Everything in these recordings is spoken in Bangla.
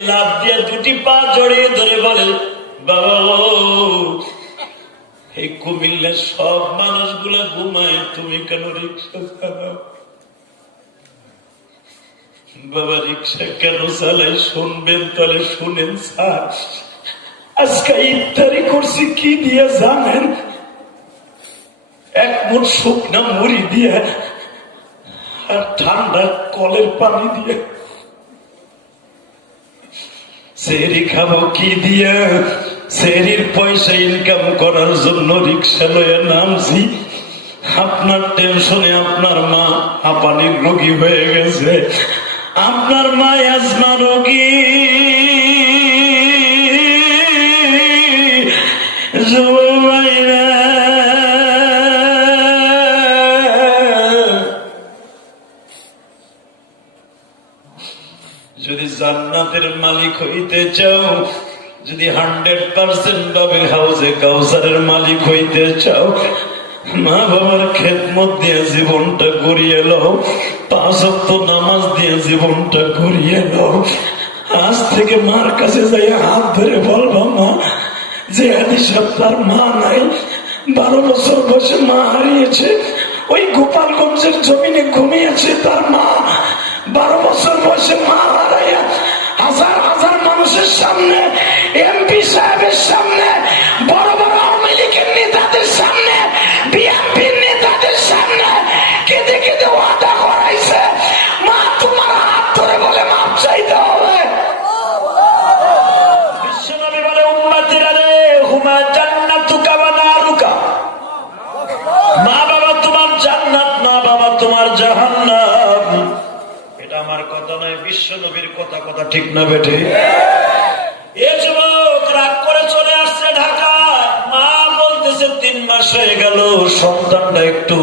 লাভ দিয়ে দুটি পা জড়িয়ে ধরে বলে, বাবা এই কুমিল্লার সব মানুষগুলা ঘুমায়, তুমি কেন রিক্সা চালাও? বাবা রিক্সা কেন চালাই শুনবেন? তাহলে শুনেন স্যার, আজকে ইফতারি করছি কি দিয়ে জানেন? এক মুঠ শুকনা মুড়ি দিয়ে আর ঠান্ডা কলের পানি দিয়ে। সেহরি খাবো কি দিয়ে? সেহরির পয়সা ইনকাম করার জন্য রিক্সা লয়ে নামছি। আপনার টেনশনে আপনার মা হাঁপানির রোগী হয়ে গেছে, আপনার মা আজমা রোগী। যদি জান্নাতের মালিক হইতে চাও, যদি 100% ভাবে হাউজে কাউসারের মালিক হইতে চাও, মা বাবার খেদমত দিয়ে জীবনটা গড়িয়ে লও, 5 ওয়াক্ত নামাজ দিয়ে জীবনটা গড়িয়ে লও। আজ থেকে মার কাছে যাই হাত ধরে বলবা, মা যে হাদিসা তার মা নাই, 12 বছর বয়সে মা হারিয়েছে, ওই গোপালগঞ্জের জমিনে ঘুমিয়েছে তার মা। 12 বছর বয়সে মা হারাইয়া হাজার হাজার মানুষের সামনে, এমপি সাহেবের সামনে, বড় বড় আওয়ামী লীগের নেতাদের সামনে, বিএনপির নেতাদের সামনে কেঁদে কেঁদে ওয়াদা করাইছে, মা তোমার হাত ধরে বলে মাপ চাইতে হবে। বিশ্বনবী বলে, উম্মতিরা রে, হুমা জান্নাতুকা ওয়া নারুকা। মা বাবা তোমার জান্নাত, মা বাবা তোমার জাহান্নাম। এটা আমার কথা নয়, বিশ্ব নবীর কথা। কথা ঠিক না বেঠে? এ যুবক রাগ করে চলে আসছে ঢাকায়। মা বলতেছে 3 মাস হয়ে গেল, সন্তানটা একটু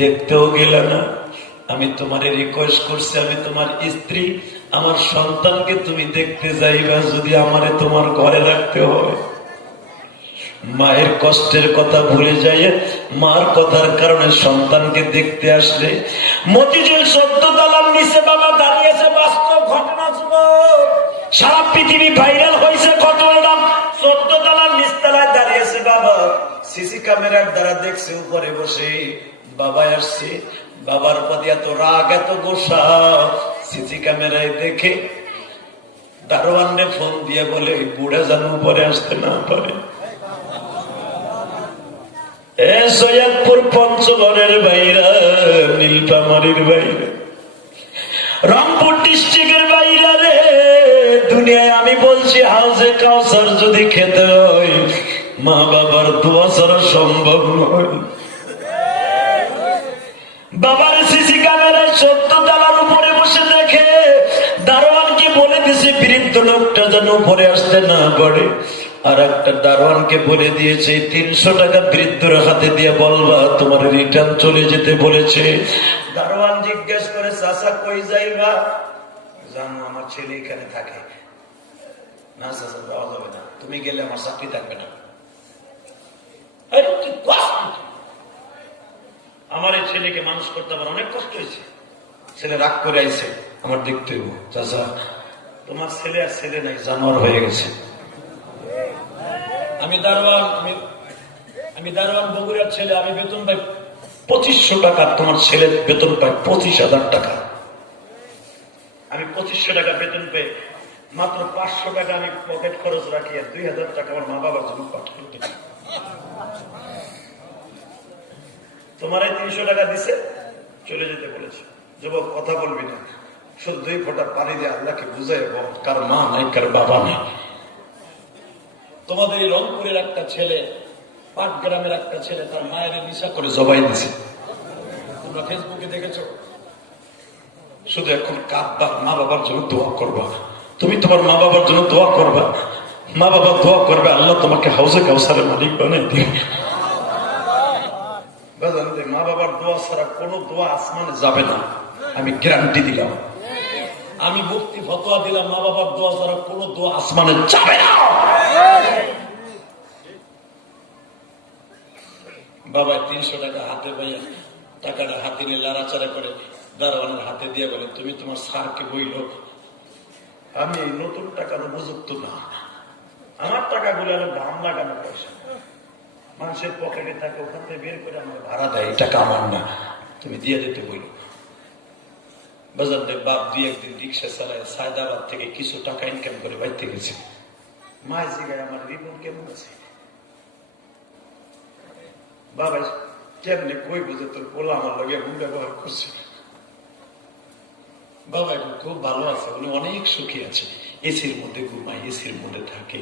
দেখতেও গেল না। আমি তোমার রিকোয়েস্ট করছি, আমি তোমার স্ত্রী, আমার সন্তানকে তুমি দেখতে যাইবা, যদি আমারে তোমার ঘরে রাখতে হয়। মায়ের কষ্টের কথা ভুলে যাইয়ে মার কথার কারণে সন্তানকে দেখতে আসলে মতিঝিল 14 তলার নিচে বাবা দাঁড়িয়েছে। বাস্তব ঘটনা ছিল, সারা পৃথিবী ভাইরাল হয়েছে ঘটনা। 14 তলার নিচতলায় দাঁড়িয়েছে বাবা, সিসি ক্যামেরার দ্বারা দেখছে উপরে বসে বাবা আসছে। বাবার প্রতি এত রাগ, এত গোসা, সিসি ক্যামেরায় দেখে দারোয়ানরে ফোন দিয়ে বলে, বুড়া যেন উপরে আসতে না পারে। সৈয়দপুর পঞ্চগড়ের বাইরা, নীলফামারীর বাইরে, রংপুর ডিস্ট্রিক্টের বাইরা রে, দুনিয়ায় আমি বলছি হাউজে কাউসার যদি খেতে হয়, মা বাবার দোয়া ছাড়া সম্ভব নয়। বাবার সিসি ক্যামেরায় 14 তলার উপরে বসে দেখে দারোয়ানকে বলে দিছে বৃদ্ধ লোকটা যেন উপরে আসতে না পারে। আর একটা দারোয়ানকে বলে দিয়েছে 300 টাকা বৃদ্ধর হাতে দিয়ে বলবা তোমার রিটার্ন চলে যেতে বলেছে। দারোয়ান জিজ্ঞেস করে, চাচা কই যাইবা? জানো আমার ছেলে এখানে থাকে। না চাচা যাওয়া যাবে না, তুমি গেলে আমার চাকরি থাকবে না। আমার এই ছেলেকে মানুষ করতে আমার অনেক কষ্ট হয়েছে, ছেলে রাগ করে আইছে, আমার দেখতে হইব। চাচা তোমার ছেলে আর ছেলে নাই, জানোয়ার হয়ে গেছে। আমি দারোয়ান বগুড়ার ছেলে, আমি বেতন পাই 2500 টাকা, তোমার ছেলে বেতন পায় 25,000 টাকা। আমি 2500 টাকা বেতন পেয়ে মাত্র 500 টাকা আমি পকেট খরচ রাখি, আর 2000 টাকা আমার মা বাবার জন্য পাঠিয়ে দিই। তোমার এই 300 টাকা দিছে, চলে যেতে বলেছে। যুবক কথা বলবি না, শুধু 2 ফোঁটা পানি দিয়ে আল্লাহকে বুঝাই বল, কার মা নাই, কার বাবা নাই। তোমাদের এই রংপুরের একটা ছেলে, পাটগ্রামের একটা ছেলে, তার মায়ের নিশা করে জবাই দিছে, তোমরা ফেসবুকে দেখেছো। শুধু এখন কাঁদবা, মা বাবার জন্য দোয়া করবা। তুমি তোমার মা বাবার জন্য দোয়া করবা, মা বাবা দোয়া করবে, আল্লাহ তোমাকে হাউজে কাউসারের মালিক বানাই দিবে। মা বাবার দোয়া ছাড়া কোন দোয়া আসমানে যাবে না, আমি গ্যারান্টি দিলাম। আমি মুক্তি ফতোয়া দিলাম, মা বাবার দোয়া ছাড়া কোন দোয়া আসমানে যাবে না। বাবা 300 টাকা হাতে পাইয়া টাকাটা হাতে নিয়ে লাড়াচাড়া করে দারোয়ানের হাতে দিয়ে বলে, তুমি তোমার স্যারকে বইল আমি নতুন টাকার উপযুক্ত না, আমার টাকাগুলো হলো দাম লাগানো পয়সা, মানুষের পকেটে থাকে, ওখান থেকে বের করে আমার ভাড়া দেয়, এই টাকা আমার না, তুমি দিয়ে দিতে বলো। বাজার দেখ বাপ দুই একদিন রিক্সা চালায় সায়দাবাদ থেকে কিছু টাকা ইনকাম করে বাড়িতে গেছে। মায়ের জিগায় আমার রিপন কেমন আছে, বাবা কেমনি কই বুঝে তোর পোলা আমার লগে এমন ব্যবহার করছে। বাবা এখন খুব ভালো আছে, উনি অনেক সুখী আছে, এসির মধ্যে ঘুমায়, এসির মধ্যে থাকে।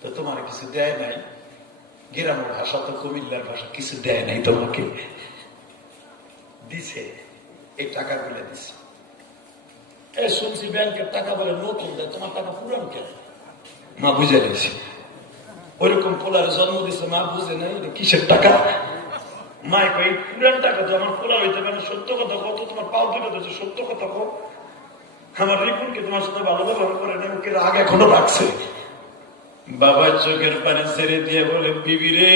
তো তোমার কিছু দেয় নাই, গ্রামের ভাষা তো কুমিল্লার ভাষা, কিছু দেয় নাই তোমাকে, দিছে এই টাকাগুলো দিছে। এই শুনছি ব্যাংকের টাকা বলে নতুন দেয়, তোমার টাকা পুরান কেন? মা বুঝে নিয়েছে, ওইরকম পোলার জন্ম দিছে, মা বুঝে নাই কিসের টাকা। মায় কই পুরান টাকা তো আমার পোলা হইতে পারে, সত্য কথা কত, তোমার পাও দুটো দিচ্ছে, সত্য কথা কো। আমার রিপুনকে তোমার সাথে ভালো ব্যবহার করে না, ওকে রাগ এখনো রাখছে। বাবার চোখের পানি ছেড়ে দিয়ে বলে, বিবি রে,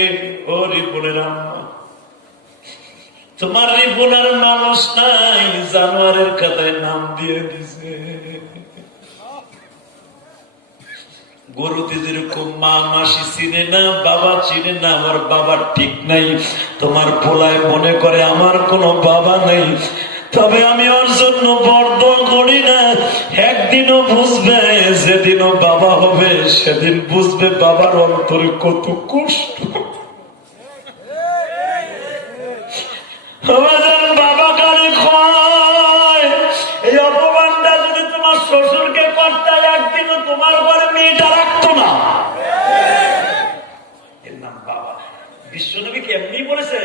ও রিপুনের আম্মা, তোমার রিপুনের মানুষ নাই, জানোয়ারের খাতায় নাম দিয়ে দিছে। গরুতে যেরকম মা মাসি চিনে না, বাবা চিনে না, আমার বাবার ঠিক নাই, তোমার পোলায় মনে করে আমার কোনো বাবা নেই। তবে আমি ওর জন্য বর্দ করি না, একদিনও বুঝবে, যেদিনও বাবা হবে সেদিন বুঝবে বাবার অন্তরে কত কষ্ট। বাবা কারে খায়, এই অপমানটা যদি তোমার শ্বশুরকে করতে, একদিনও তোমার ঘরে মেয়েটা রাখতো না। এর নাম বাবা। বিশ্বনবী কি এমনি বলেছে,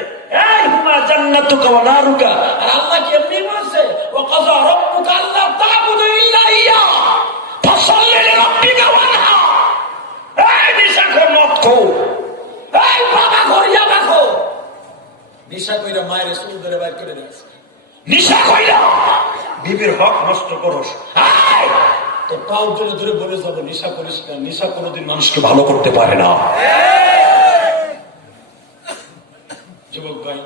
এই হুমা জান্নাতুকা ওয়া নারুকা, আর আল্লাহ কি এমনি বলেছে, ওয়া কাযা রাব্বুকা আল্লা তা'বুদু ইল্লা ইয়্যা ফাসাল্লি লিরাব্বিকা ওয়ানহার। এই নিশাখোর মদখোর, এই বাবাখোর, ইয়াবাখোর, নিশা কইরা মায়ের চুল ধরে বাইর করে দিয়েছে, নিশা কইরা বিবির হক নষ্ট করস। তো তাও জন্য ধরে বলে যাবো, নিশা করিস না, নিশা কোনোদিন মানুষকে ভালো করতে পারে না। যুবক ভাই,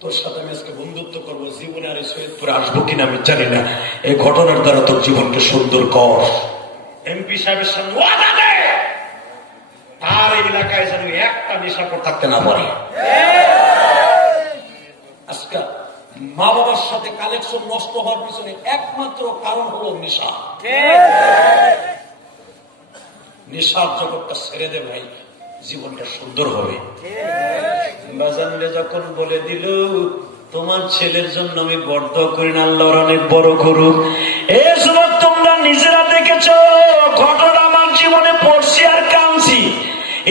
তোর সাথে আমি আজকে বন্ধুত্ব করবো, জীবনে আর সৈয়দপুরে আসবো কিনা আমি জানি না, এই ঘটনার দ্বারা তোর জীবনকে সুন্দর কর। এমপি সাহেবের সঙ্গে ওয়াদা দে, তার এই এলাকায় যেন একটা নেশাখোর থাকতে না পারে। আজকে মা বাবার সাথে কালেকশন নষ্ট হওয়ার পিছনে একমাত্র কারণ হলো নেশা। নেশার জগৎটা ছেড়ে দে ভাই, জীবনটা সুন্দর হবে। বাজানলে যখন বলে দিল, তোমার ছেলের জন্য আমি বর্দ করি না, আল্লাহর অনেক বড় করুক। এ যুবক, তোমরা নিজেরা দেখেছ, ঘটনা আমার জীবনে পড়ছি আর কাঁদছি।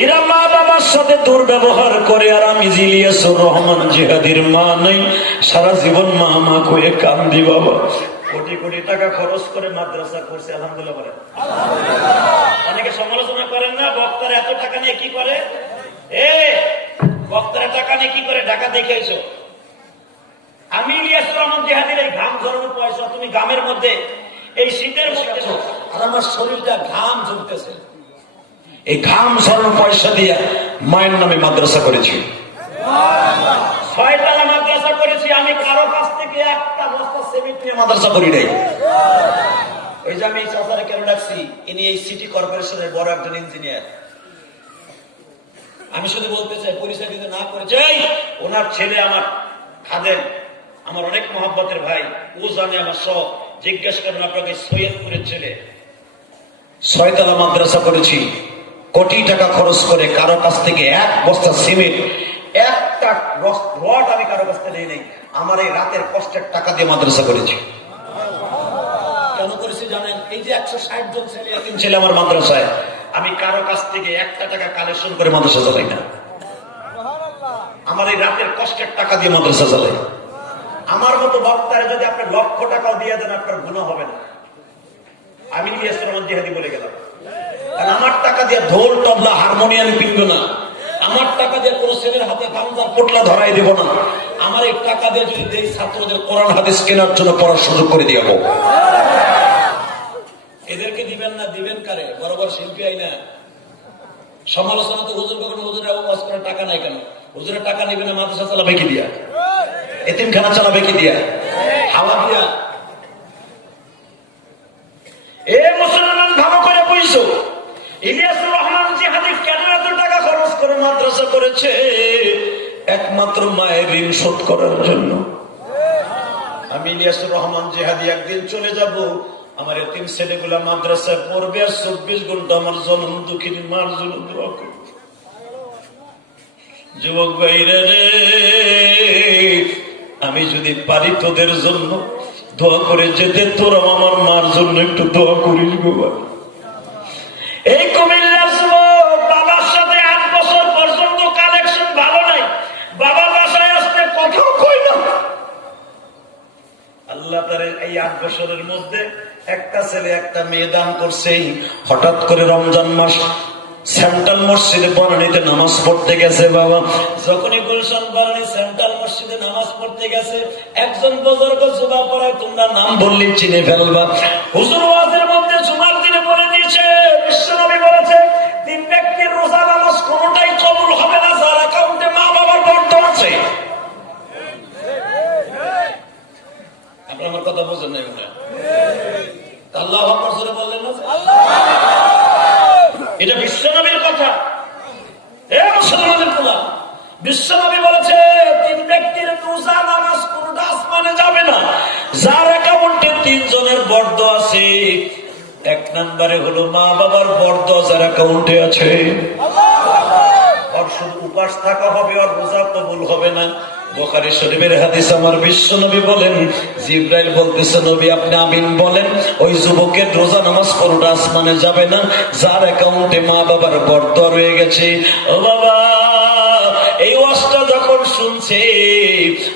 এরা মা বাবার সাথে দুর্ব্যবহার করে, আর আমি জিলিয়াসুর রহমান জিহাদির মা নেই, সারা জীবন মা মা করে কান্দি। বাবা কোটি কোটি টাকা খরচ করে মাদ্রাসা করছে, আলহামদুলিল্লাহ বলেন। অনেকে সমালোচনা করেন না, বক্তারা এত টাকা নিয়ে কি করে, বক্তারা টাকা নিয়ে কি করে, ঢাকা দেখে এসো। আমি ইলিয়াসুর রহমান জিহাদির এই ঘাম ঝরানো পয়সা তুমি ঘামের মধ্যে, এই শীতের মধ্যে, আর আমার শরীরটা ঘাম ঝরতেছে, এই ঘাম ঝরানো পয়সা দিয়ে মায়ের নামে মাদ্রাসা করেছি, 6 তলা মাদ্রাসা করেছি। আমি কারো কাছ থেকে একটা বস্তা সিমেন্ট নিয়ে মাদ্রাসা করি নাই। ওই যে আমি এই চাচারে কেন ডাকছি, ইনি এই সিটি কর্পোরেশনের বড় একজন ইঞ্জিনিয়ার। আমি শুধু বলতে চাই, পরিচয় দিতে না করেছে, ওনার ছেলে আমার খাদেম, আমার অনেক মহব্বতের ভাই, ও জানে আমার সব। জিজ্ঞাসা করেন আপনাকে, সৈয়দপুরের ছেলে, 6 তলা মাদ্রাসা করেছি, কোটি টাকা খরচ করে, কারো কাছ থেকে এক বস্তা সিমেন্ট, একটা রড আমি কারো কাছ থেকে নেই। আমার এই রাতের কষ্টের টাকা দিয়ে মাদ্রাসা করেছি। কেন করেছি জানেন? এই যে 160 জন ছেলে, এতিম ছেলে আমার মাদ্রাসায়, আমি কারো কাছ থেকে একটা টাকা কালেকশন করে মাদ্রাসা চালাই না। আমার এই রাতের কষ্টের টাকা দিয়ে মাদ্রাসা চালাই। আমার মতো বক্তারে যদি আপনি লক্ষ টাকাও দিয়ে দেন, আপনার গুনাহ হবে না। আমি ইলিয়াসুর রহমান জিহাদি বলে গেলাম, কারণ আমার টাকা দিয়ে ঢোল তবলা হারমোনিয়াম কিনবো না, আমার টাকা দিয়ে কোন ছেলের হাতে গামজার পোটলা ধরাই দেব না। আমার এই টাকা দিয়ে যদি দেই, ছাত্রদের কোরআন হাদিস কেনার জন্য পড়ার সুযোগ করে দিয়াবো। এদেরকে দিবেন না, দিবেন কারে? বরাবর শিল্পী আই না। সমালোচনা তো হুজুর কখনো, হুজুরের ওয়াজ করার টাকা নাই কেন? হুজুরের টাকা নিবে না, মাদ্রাসা চালাবে কি দিয়া? এতিমখানা চালাবে কি দিয়া? হাওয়া দিয়া। এ মুসলমান ভালো করে বুঝছো, ইলিয়াসুর রহমান জিহাদি কেন এত টাকা খরচ করে মাদ্রাসা করেছে? একমাত্র মায়ের ঋণ শোধ করার জন্য। আমি ইলিয়াসুর রহমান জিহাদি একদিন চলে যাব, আমার এতিম ছেলেগুলা মাদ্রাসায় পড়বে, আর 24 ঘন্টা আমার জনম দুঃখিনী মার জন্য দোয়া করবে। যুবক ভাইরা রে, আমি যদি পারি তোদের জন্য দোয়া করে যেতে, তোরা আমার মার জন্য একটু দোয়া করিস গো বাবা। এই কুমিল্লার যুবক, বাবার সাথে 8 বছর পর্যন্ত কালেকশন ভালো নাই, বাবা বাসায় আসতে কথাও কই না। আল্লাহ তার এই 8 বছরের মধ্যে একটা ছেলে একটা মেয়ে দান করছে। হঠাৎ করে রমজান মাস সেন্ট্রাল মসজিদে বনানীতে নামাজ পড়তে গেছে বাবা। যখনই গুলশান বনানী সেন্ট্রাল মসজিদে নামাজ পড়তে গেছে, একজন বুজুর্গ জুবা পড়ায়, তোমরা নাম বললেই চিনে ফেলবা। হুজুর ওয়াজের মধ্যে জুমার দিনে বলে দিয়েছে, বিশ্বনবী বলেছে 3 ব্যক্তির রোজা নামাজ কোনটাই কবুল হবে না যার অ্যাকাউন্টে মা বাবার বর্ত আছে। আপনার আমার কথা বুঝেন নাই? আল্লাহু আকবার জোরে বললেন না? এটা বিশ্বনবীর কথা। এ মুসলমানের কোলা, বিশ্বনবী বলেছে 3 ব্যক্তির রোজা নামাজ কোনটা আসমানে যাবে না যার অ্যাকাউন্টে 3 জনের বর্দ আছে। 1 নম্বরে হলো মা বাবার বর্দ যার অ্যাকাউন্টে আছে। আর শুধু উপাস থাকা হবে, আর রোজা কবুল হবে না। বুখারী শরীফের হাদিস, আমার বিশ্বনবী বলেন, জিবরাইল বলতেছে, নবী আপনি আমিন বলেন, ওই যুবকের রোজা নামাজ কোনটা আসমানে যাবে না যার অ্যাকাউন্টে মা বাবার বর্ত রয়ে গেছে। ও বাবা, এই ওয়াজটা যখন শুনছে,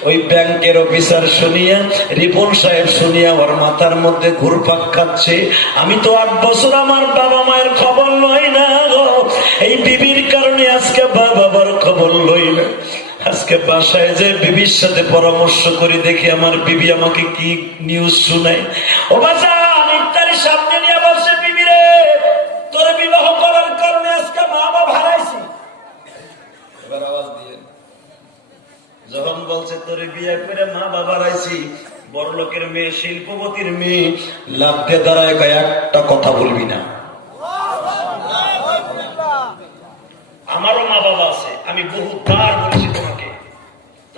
ওই ব্যাংকের অফিসার শুনিয়া, রিপন সাহেব শুনিয়া ওর মাথার মধ্যে ঘুরপাক খাচ্ছে। আমি তো 8 বছর আমার বাবা মায়ের খবর লই না, এই বিবির কারণে আজকে বাবার খবর লই না। আজকে বাসায় যে বিবির সাথে পরামর্শ করি, দেখি আমার বিবি আমাকে কি নিউজ শুনায়। ও বাচ্চা, ইফতারির সামনে নিয়ে বলছে, বিবি রে, তোর বিবাহ করার কারণে আজকে মা বাবা হারাইছি। এবার আওয়াজ দিয়ে যখন বলছে তোরে বিয়ে করে মা বাবা হারাইছি, বড় লোকের মেয়ে, শিল্পপতির মেয়ে লাভ দিয়ে দাঁড়ায়, একটা কথা বলবি না। আমারও মা বাবা আছে, আমি বহুবার বলেছি তোমাকে,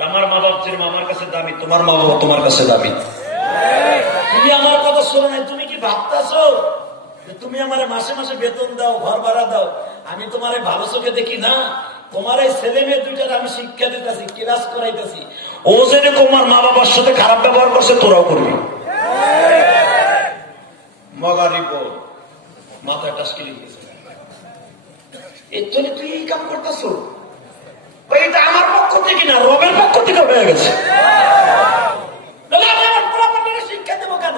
আমার মা বাবা যেরকম আমার কাছে দামি, তোমার মা বাবা তোমার কাছে দামি। তুমি আমার কথা শোনো না। তুমি কি ভাবতেছো তুমি আমার মাসে মাসে বেতন দাও, ঘর ভাড়া দাও, আমি তোমার ভালো চোখে দেখি না? তোমার এই ছেলে মেয়ে 2টার আমি শিক্ষা দিতেছি, ক্লাস করাইতেছি। ও যেরকম আমার মা বাবার সাথে খারাপ ব্যবহার করছে, তোরাও করবি। মগারিব মাথায় টাস্কিলি গেছে, তুই এই কাম করতেছো, এটা আমার পক্ষ থেকে না, রবের পক্ষ থেকে হয়ে গেছে। শিক্ষা দেবো কেন?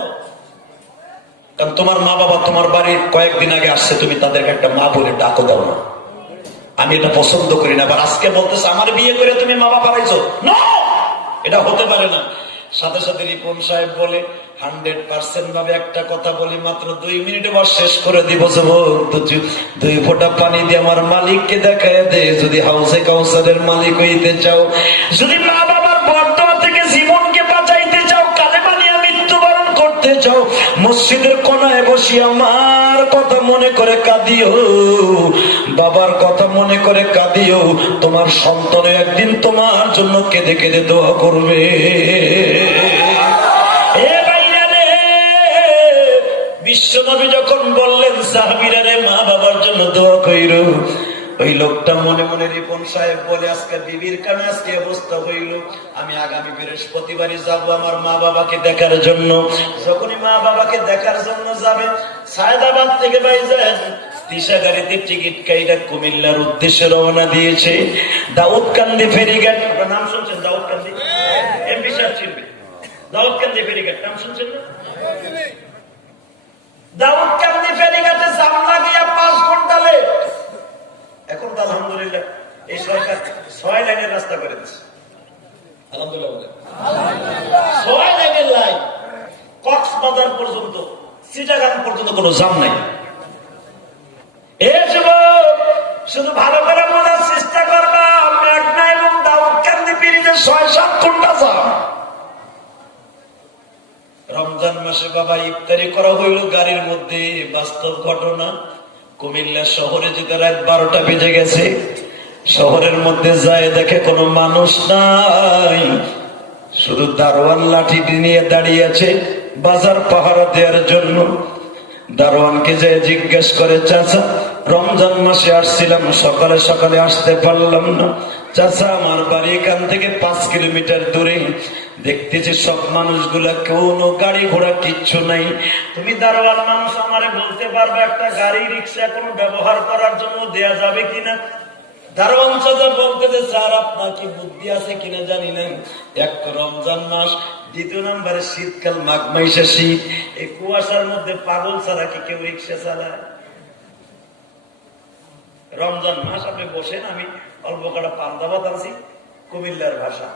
কারণ তোমার মা বাবা তোমার বাড়ির কয়েকদিন আগে আসছে, তুমি তাদেরকে একটা মা বলে ডাকো দাও না। আমি এটা পছন্দ করি না। আবার আজকে বলতেছে আমার বিয়ে করে তুমি মা বাবা হারাইছো, না, এটা হতে পারে না। সাথে সাথে রিপন সাহেব বলে, 100% ভাবে একটা কথা বলি, মাত্র 2 মিনিটে বস শেষ করে দিব। 2 ফোঁটা পানি দিয়ে আমার মালিককে দেখায় দে, যদি হাউসে কাউসারের মালিক হইতে চাও, যদি মা বাবার বর্তমান থেকে জীবনকে বাঁচাইতে চাও, কালেমা নিয়ে মৃত্যুবরণ করতে চাও, মসজিদের কোনায় বসি আমার কথা মনে করে কাঁদিও, বাবার কথা মনে করে কাঁদিও। তোমার সন্তান একদিন তোমার জন্য কেঁদে কেঁদে দোয়া করবে। বিশ্বনবী যখন বললেন সাহাবীরা রে, মা বাবার জন্য দোয়া কইরো, ওই লোকটা মনে মনে রিপন সাহেব বলে, আজকে বিবির কানে আজকে অবস্থা হইল, আমি আগামী বৃহস্পতিবারই যাবো আমার মা বাবাকে দেখার জন্য। যখনই মা বাবাকে দেখার জন্য যাবে, সায়দাবাদ থেকে বাইজান 30 গাড়িতে টিকিট কাইটা কুমিল্লার উদ্দেশ্যে রওনা দিয়েছে। দাউদকান্দি ফেরিঘাট, আপনার নাম শুনছেন? দাউদকান্দি এমপি সাহেব চিনবে। দাউদকান্দি ফেরিঘাট নাম শুনছেন না? দাউদকান্দি ফেরিঘাটে জাম লাগিয়া 5 ঘন্টা লেট। এখন তো আলহামদুলিল্লাহ এই সরকার 6 লাইনের রাস্তা করে দিচ্ছে। আলহামদুলিল্লাহ বলে 6 লাইনের লাইন, কক্সবাজার পর্যন্ত, চিটাগাং পর্যন্ত কোনো জাম নাই। এই যুবক, শুধু ভালো করে বোঝার চেষ্টা করবা, মেঘনা এবং দাউদকান্দি ব্রিজে 6-7 ঘন্টা জাম। রমজান মাসে বাবা ইফতারি করা হইল গাড়ির মধ্যে। বাস্তব ঘটনা, কুমিল্লা শহরে যেতে রাত 12টা বেজে গেছে। শহরের মধ্যে যায় দেখে কোনো মানুষ নাই, শুধু দারোয়ান লাঠি নিয়ে দাঁড়িয়ে আছে বাজার পাহারা দেওয়ার জন্য। দারোয়ানকে যে জিজ্ঞেস করে, চাচা রমজান মাসে আসছিলাম, সকালে সকালে আসতে পারলাম না। চাচা আমার বাড়ি এখান থেকে 5 কিলোমিটার দূরে, দেখতেছি সব মানুষগুলা কোনো গাড়ি ঘোড়া কিচ্ছু নাই। তুমি দারোয়ান মানুষ, আমারে বলতে পারবে একটা গাড়ি রিক্সা কোনো ব্যবহার করার জন্য দেয়া যাবে কিনা? দারোয়ান চাচা বলতেছে, স্যার আপনার কি বুদ্ধি আছে কিনা জানি না, এক তো রমজান মাস, দ্বিতীয় নম্বরে শীতকাল, মাঘ মাসে শীত, এই কুয়াশার মধ্যে পাগল ছাড়া কি কেউ রিক্সা চালায়? রমজান মাস আপনি বসেন, আমি অল্প কটা পান্তা ভাত আনছি, কুমিল্লার ভাষা,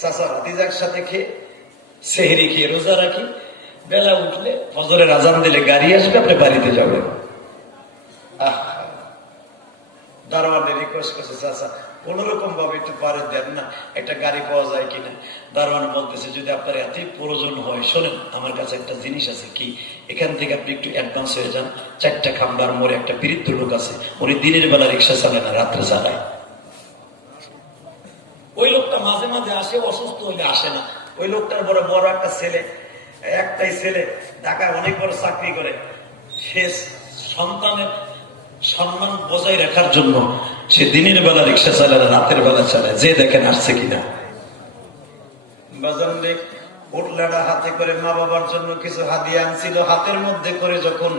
চাচা ভাতিজা একসাথে খেয়ে সেহরি খেয়ে রোজা রাখি, বেলা উঠলে ফজরের আজান দিলে গাড়ি আসবে, আপনি বাড়িতে যাবেন। দারোয়ানের রিকোয়েস্ট করছে, চাচা কোন রকম ভাবে একটু পারে দেন না, একটা গাড়ি পাওয়া যায় কিনা। দারোয়ান বলতেছে, যদি আপনার এতই প্রয়োজন হয়, শোনেন আমার কাছে একটা জিনিস আছে, কি এখান থেকে আপনি একটু অ্যাডভান্স হয়ে যান, 4টা খাম্বার মোড়ে একটা বৃদ্ধ লোক আছে, উনি দিনের বেলা রিক্সা চালায় না, রাত্রে চালায়। ওই লোকটা মাঝে মাঝে আসে, অসুস্থ হইলে আসে না। ওই লোকটার বড় বড় একটা ছেলে, একটাই ছেলে, ঢাকায় অনেক বড় চাকরি করে, সে সন্তানের সম্মান বজায় রাখার জন্য সে দিনের বেলা রিক্সা চালায়, রাতের বেলা চালায়, যে দেখেন আসছে কিনা। বাজার উঠলাটা হাতে করে মা বাবার জন্য কিছু হাদিয়া আনছিল, হাতের মধ্যে করে যখন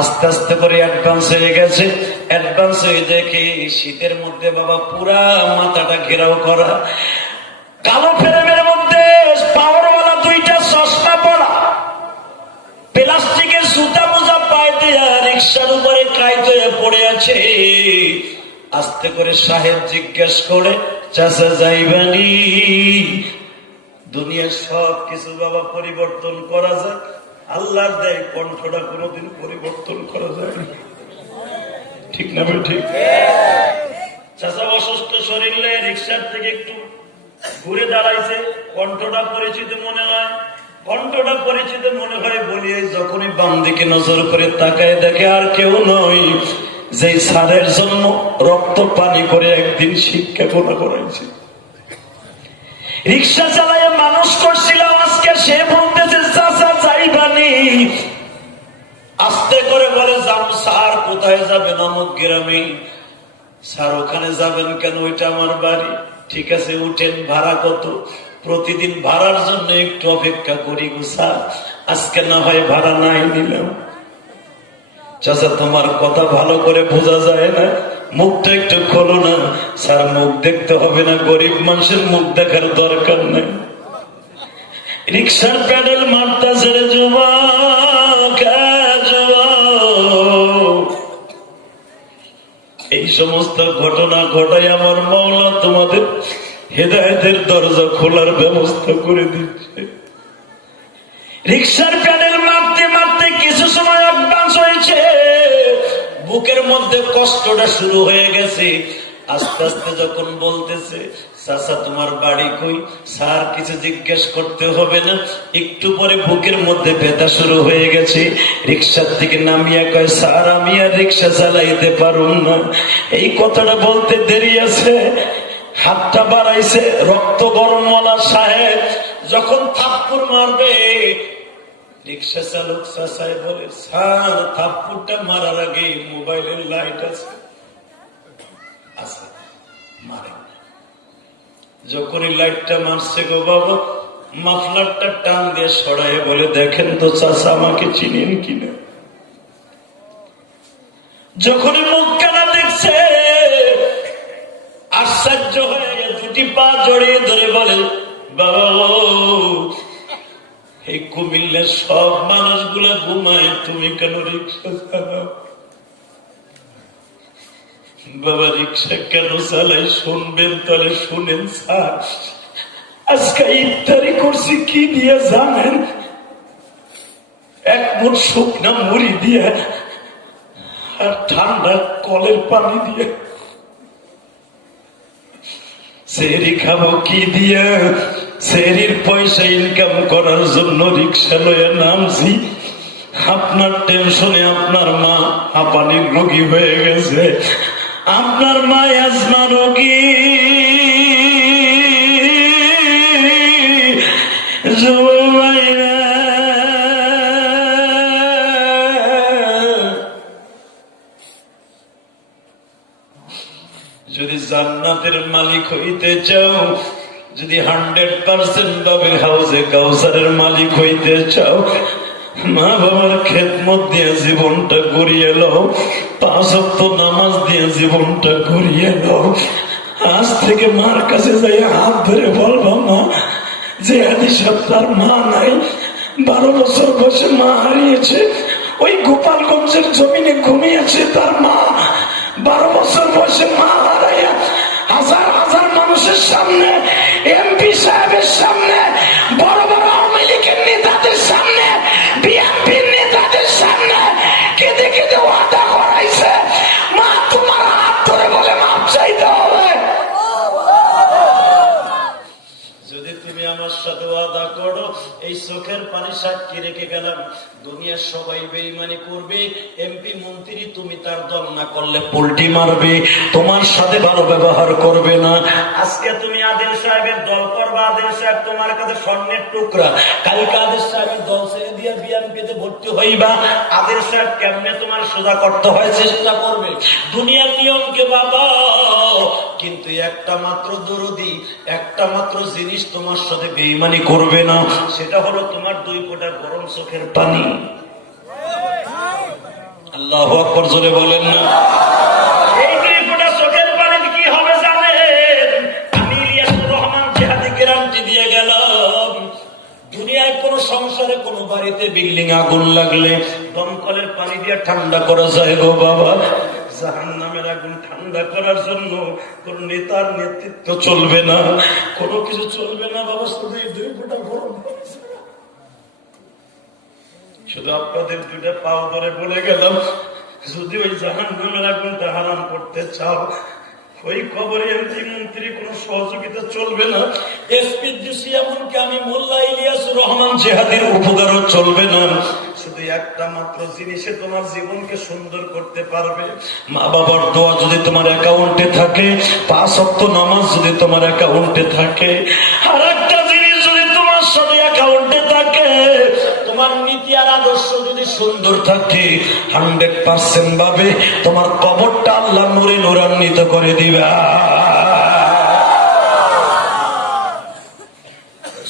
আস্তে আস্তে করে অ্যাডভান্স হয়ে গেছে, অ্যাডভান্স হয়ে দেখে শীতের মধ্যে বাবা পুরা মাথাটা ঘেরাও করা, কালো ফ্রেমের মধ্যে পাওয়ারওয়ালা 2টা চশমা পড়া, প্লাস্টিকের সুতা মোজা পায়ে দেয়া, রিক্সার উপরে কাইতে পড়ে আছে। আস্তে করে সাহেব জিজ্ঞেস করে, চাচা যাইবানি? দুনিয়ার সব কিছু বাবা পরিবর্তন করা যায়, আল্লাহর দেয় কণ্ঠটা কোনোদিন পরিবর্তন করা যায় না, ঠিক না ভাই? ঠিক। চাচা অসুস্থ শরীর নিয়ে রিক্সার থেকে একটু ঘুরে দাঁড়াইছে, কণ্ঠটা পরিচিত মনে হয়, কণ্ঠটা পরিচিত মনে হয় বলিয়ে যখনই বাম দিকে নজর করে তাকায় দেখে আর কেউ নয়, যে সারের জন্য রক্ত পানি করে একদিন শিক্ষা করাইছে, রিক্সা চালায় মানুষ করছিলাম, আজকে সে বলতেছে চাচা যাইবানি? আস্তে করে বলে, যাম স্যার। কোথায় যাবেন? অমুক গ্রামে। স্যার ওখানে যাবেন কেন? ওইটা আমার বাড়ি। ঠিক আছে উঠেন, ভাড়া কত? প্রতিদিন ভাড়ার জন্য একটু অপেক্ষা করি গো স্যার, আজকে না হয় ভাড়া নাই নিলাম। চাচা তোমার কথা ভালো করে বোঝা যায় না, মুখটা একটু খোলো না। স্যার মুখ দেখতে হবে না, গরিব মানুষের মুখ দেখার দরকার নেই। রিক্সার প্যাডেল মারতা ছেড়ে যুবক, এই সমস্ত ঘটনা ঘটাই আমার মাওলা তোমাদের হেদায়েতের দরজা খোলার ব্যবস্থা করে দিচ্ছে। রিক্সার প্যাডেল মারতে মারতে কিছু সময় অ্যাডভান্স হয়েছে, বুকের মধ্যে কষ্টটা শুরু হয়ে গেছে। আস্তে আস্তে যখন বলতেছে, চাচা তোমার বাড়ি কই? স্যার কিছু জিজ্ঞেস করতে হবে না। একটু পরে বুকের মধ্যে ব্যথা শুরু হয়ে গেছে। রিক্সার থেকে নামিয়া কয়, স্যার আমি আর রিক্সা চালাইতে পারুম না। এই কথাটা বলতে দেরি আছে, হাতটা বাড়াইছে। রক্ত গরমওয়ালা সাহেব যখন থাপ্পড় মারবে, রিক্সা চালক চাচাই বলে, স্যার থাপ্পড়টা মারার আগে মোবাইলের লাইট আছে, মারে। যখনই লাইটটা মারছে গো বাবা, মাফলারটা টান দিয়ে সরাই বলে, দেখেন তো চাচা আমাকে চিনেন কিনা। যখনই মুখ কানা দেখছে, আশ্চর্য হয়ে দুটি পা জড়িয়ে ধরে বলে, বাবা এই কুমিল্লার সব মানুষগুলা ঘুমায়, তুমি কেন রিক্সা চালাও? বাবা রিক্সা কেন চালাই শুনবেন? তাহলে শুনেন স্যার, আজকে ইফতারি করছি কি দিয়ে জানেন? এক মুঠ শুকনা মুড়ি দিয়ে আর ঠান্ডা কলের পানি দিয়ে। সেহরি খাবো কি দিয়ে? সেহরির পয়সা ইনকাম করার জন্য রিক্সা লয়ে নামছি। আপনার টেনশনে আপনার মা হাঁপানির রোগী হয়ে গেছে, আপনার মা আজমা রোগী। যদি জান্নাতের মালিক হইতে চাও, যদি 100% ভাবে হাউজে কাউসারের মালিক হইতে চাও, মা বাবার খেদমত দিয়ে জীবনটা গড়িয়ে লও, 5 ওয়াক্ত নামাজ দিয়ে জীবনটা গড়িয়ে লও। আজ থেকে মার কাছে যাই হাত ধরে বলবা, মা যে হাদিস তার মা নাই, 12 বছর বয়সে মা হারিয়েছে, ওই গোপালগঞ্জের জমিনে ঘুমিয়েছে তার মা। 12 বছর বয়সে মা হারাইয়া হাজার হাজার মানুষের সামনে, এমপি সাহেবের সামনে, বড় বড় আওয়ামী লীগের নেতাদের সামনে, বিএনপির নেতাদের সামনে কেঁদে কেঁদে ওয়াদা করাইছে, মা তোমার হাত ধরে বলে মাপ চাইতে হবে। যদি তুমি আমার সাথে ওয়াদা করো, এই চোখের পানি সাক্ষী রেখে গেলাম, দুনিয়ার সবাই বেঈমানি করবে, এমপি মন্ত্রী তুমি তার দল না করলে পোল্টি মারবে, তোমার সাথে ভালো ব্যবহার করবে না। আজকে তুমি আদিল সাহেবের দল করবা, আদিল সাহেব তোমার কাছে স্বর্ণের টুকরা, কালকে আদিল সাহেবের দল ছেড়ে দিয়ে বিএনপিতে ভর্তি হইবা, আদিল সাহেব কেমনে তোমার সোজা করতে হয় চেষ্টা করবে। দুনিয়ার নিয়মকে বাবা, কিন্তু একটা মাত্র দরদি, একটা মাত্র জিনিস তোমার সাথে বেঈমানি করবে না, সেটা হলো তোমার 2 ফোঁটা গরম চোখের পানি। আল্লাহু আকবার জোরে বলেন না। এই 2 ফোঁটা চোখের পানি কি হবে জানেন? আমি ইলিয়াসুর রহমান জিহাদি গ্যারান্টি দিয়ে গেলাম, দুনিয়ায় কোন সংসারে কোন বাড়িতে বিল্ডিং আগুন লাগলে দমকলের পানি দিয়ে ঠান্ডা করা যায় গো বাবা। জাহান্নামের আগুন ঠান্ডা করার জন্য কোন নেতার নেতৃত্ব চলবে না, কোনো কিছু চলবে না বাবা, শুধু এই 2 ফোঁটা গরম। শুধু আপনাদের 2টা পাও ধরে বলে গেলাম, যদি ওই জাহান্নামের আগুনটা হারাম করতে চাও, ওই কবরে এমপি মন্ত্রী কোন সহযোগিতা চলবে না, এসপি ডিসি এমনকি আমি মোল্লা ইলিয়াসুর রহমান জিহাদির উপকারও চলবে না। শুধু একটা মাত্র জিনিসে তোমার জীবনকে সুন্দর করতে পারবে, মা বাবার দোয়া যদি তোমার অ্যাকাউন্টে থাকে, 5 ওয়াক্ত নামাজ যদি তোমার অ্যাকাউন্টে থাকে, আর একটা জিনিস যদি তোমার সাথে অ্যাকাউন্টে থাকে, তোমার নীতি আর আদর্শ যদি সুন্দর থাকে, 100% ভাবে তোমার কবরটা আল্লাহ নূরে নূরান্বিত করে দিবা।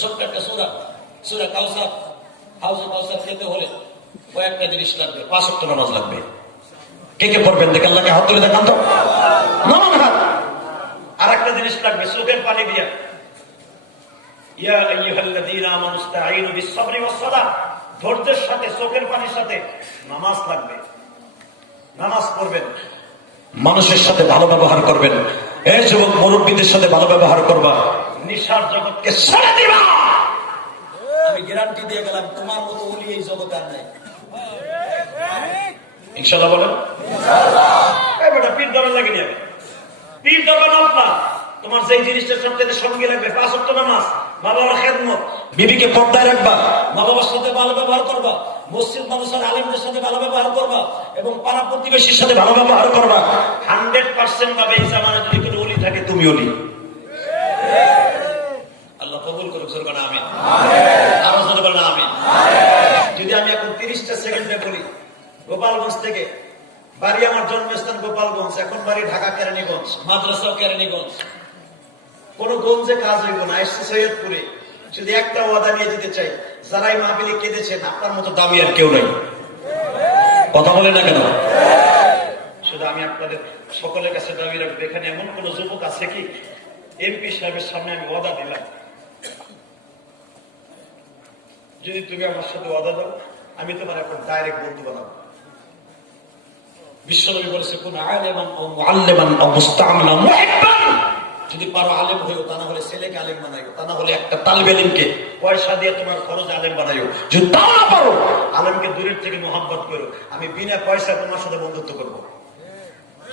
ছোট্ট একটা সূরা, সূরা কাউসার, হাউজে কাউসার খেতে হলে কয়েকটা জিনিস লাগবে, 5 ওয়াক্ত নামাজ লাগবে। কে কে পড়বেন দেখে আল্লাহকে হাত তুলে দেখান তো, নামান হাত। আর একটা জিনিস লাগবে চোখের পানি দিয়া, ইয়া আইয়ুহাল্লাযীনা আমানু ইসতাঈনু বিস-সাবরি ওয়াস-সালাহ, ধৈর্যের সাথে চোখের পানির সাথে নামাজ লাগবে। নামাজ পড়বেন, মানুষের সাথে ভালো ব্যবহার করবেন, এই যুবক মুরব্বীদের সাথে ভালো ব্যবহার করবা, নিশার জগৎকে ছেড়ে দিবা। আমি গ্যারান্টি দিয়ে গেলাম, তোমার মতো ওলি এই জগতে আর নাই। ইনশাআল্লাহ বলেন ইনশাআল্লাহ। এই বেটা পীর দরবার লাগি না, পীর দরবার না, তোমার যেই জিনিসটার সবচেয়ে সঙ্গে লাগবে 5 ওয়াক্ত নামাজ, মা বাবার খেদমত, বিবিকে পর্দায় রাখবা, মা বাবার সাথে ভালো ব্যবহার করবা, মসজিদ মাদ্রাসার আলেমদের সাথে ভালো ব্যবহার করবা, এবং পাড়া প্রতিবেশীর সাথে ভালো ব্যবহার করবা। 100% ভাবে এই জামানায় যদি কোনো ওলি থাকে, তুমি ওলি। আল্লাহ কবুল করুক, জোরে বলেন আমিন। আরো জোরে বলেন আমিন। যদি আমি এখন 30টা সেকেন্ডে বলি, গোপালগঞ্জ থেকে বাড়ি, আমার জন্মস্থান গোপালগঞ্জ, এখন বাড়ি ঢাকা কেরানীগঞ্জ, মাদ্রাসাও কেরানীগঞ্জ, কোন গঞ্জে কাজ হইব না, এসছে সৈয়দপুরে। যদি একটা ওয়াদা নিয়ে যেতে চাই, যারাই মাহফিলে কেঁদেছেন, আপনার মতো দামি আর কেউ নাই। কথা বলে না কেন? শুধু আমি আপনাদের সকলের কাছে দাবি রাখবো, এখানে এমন কোন যুবক আছে কি, এমপি সাহেবের সামনে আমি ওয়াদা দিলাম, যদি তুমি আমার সাথে ওয়াদা দাও, আমি তোমার এখন ডাইরেক্ট বন্ধু বানাবো। বিশ্বনবী বলেছে, কোন আলেমান ও মুআল্লিমান ও মুস্তাআমিলান মুহিব্বান, যদি পারো আলেম হইও, তা না হলে ছেলেকে আলেম বানাইও, তা না হলে একটা তালিবে ইলমকে পয়সা দিয়ে তোমার খরচ আলেম বানাইও। যদি তাও না পারো, আলেমকে দূরের থেকে মোহাব্বত করো, আমি বিনা পয়সা তোমার সাথে বন্ধুত্ব করবো।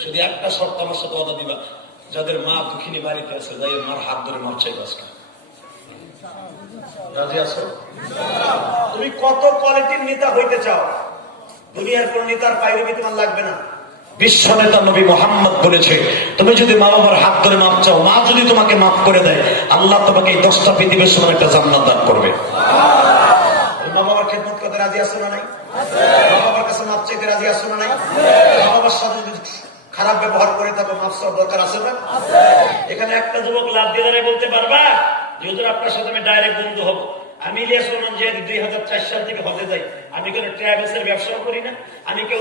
যদি একটা শর্ত আমার সাথে ওয়াদা দিবা, যাদের মা দুঃখিনী বাড়িতে আছে, যাই মার হাত ধরে মাপ চাইবা। রাজি আছো? তুমি কত কোয়ালিটির নেতা হইতে চাও, দুনিয়ার কোন নেতার পাইরবি তোমার লাগবে না। বিশ্ব নেতা নবী মোহাম্মদ বলেছে, তুমি যদি মা বাবার হাত ধরে মাপ চাও, মা যদি তোমাকে মাফ করে দেয়, আল্লাহ তোমাকে এই 10টা পৃথিবীর সমান একটা জান্নাত দান করবে। মা বাবার খেদমত করতে রাজি আছো না নাই? মা বাবার কাছে মাপ চাইতে রাজি আছো না নাই? মা বাবার সাথে যদি খারাপ ব্যবহার করে থাকো, মাপ চাওয়ার দরকার আছে না? এখানে একটা যুবক লাভ দিয়ে দাঁড়িয়ে বলতে পারবা যে হুজুর আপনার সাথে আমি ডাইরেক্ট বন্ধু হবো। আমি ইলিয়াস রহমান জিহাদি 2004 সাল থেকে হজে যাই। আমি কোনো ট্রাভেলস এর ব্যবসা করি না, আমি কেউ